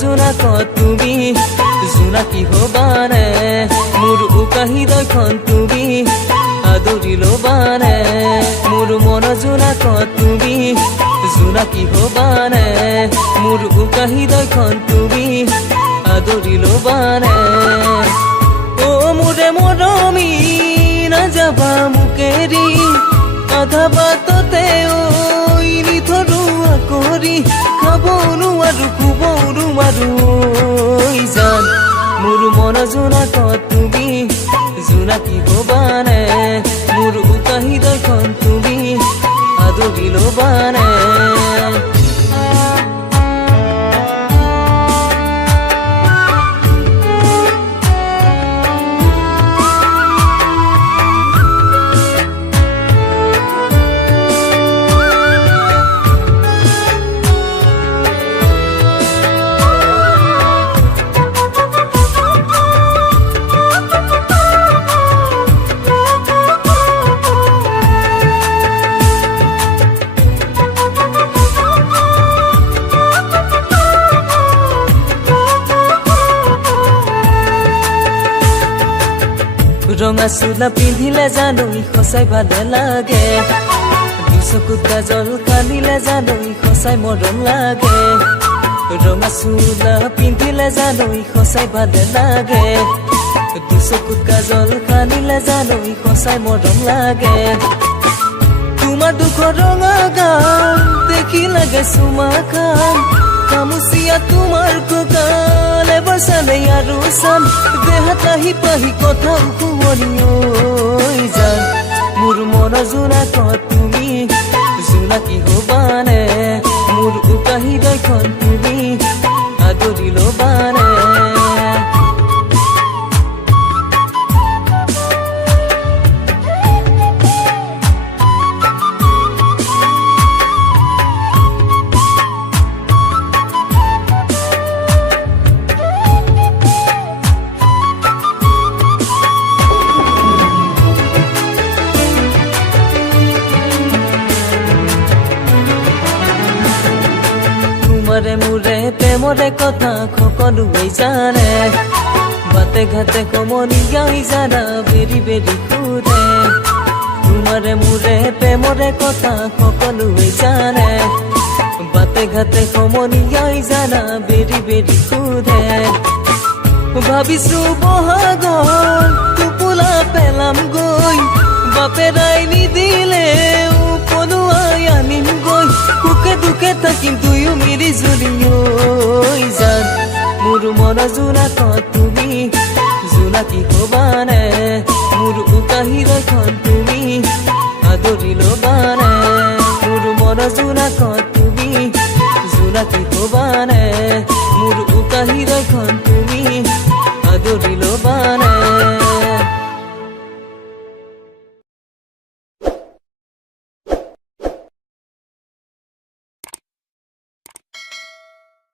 জোনাকত তুমি জোনাকী হবানে মোৰ উকাহি দয়খন তুমি আদৰি লবানে মোৰ মন জোনাকত তুমি জোনাকী হবানে মোৰ উকাহি দয়খন তুমি আদৰি লবানে ও মোৰে মৰমী নাযাবা মোকেৰি আধা বাটতে ঐ নিথৰুৱা কৰি খাব নোৱাৰো শুব নোৱাৰো জান মোৰ মন জোনাকত তুমি জোনাকী হবানে মোৰ উকাহি দয়খন তুমি আদৰি লবানে ৰঙা চোলা পিন্ধিলে জানো সঁচাই ভালে লাগে দুচকুত কাজল কান্দিলে জানো সঁচাই মৰম লাগে ৰঙা চোলা পিন্ধিলে জানো সঁচাই ভালে লাগে দুচকুত কাজল কান্দিলে জানো সঁচাই মৰম লাগে তোমাৰ দুখৰ ৰঙা গান দেখি লাগে চুমা খান কামুচিয়া তোমাৰ কঁকাল এবাৰ চালে আৰু চাম দেহাত আহি পাহি কথা শুৱনি জান মোৰ মন জোনাকত তুমি জোনাকী হবানে মোৰ উকাহি দয়খন তুমি আদৰি লবানে মোৰে মোৰে প্ৰেমৰে কথা সকলোৱে জানে বাটে ঘাটে কমনি গাই জানা বেৰি বেৰি সুৰে তোমাৰে মোৰে প্ৰেমৰে কথা সকলোৱে জানে বাটে ঘাটে কমনি গাই জানা বেৰি বেৰি সুৰে ভাবিছো বহাগৰ টোপোলা পেলাম গৈ বাপেৰাই নিদিলে পনুৱাই আনিম গৈ সুখে দুখে থাকিম দুয়ো মিলি জুলি জান মোৰ মন জোনাকত তুমি জোনাকী হবানে মোৰ উকাহি দয়খন তুমি আদৰি লবানে মোৰ মন জোনাকত তুমি জোনাকী হবানে মোৰ উকাহি দয়খন তুমি আদৰি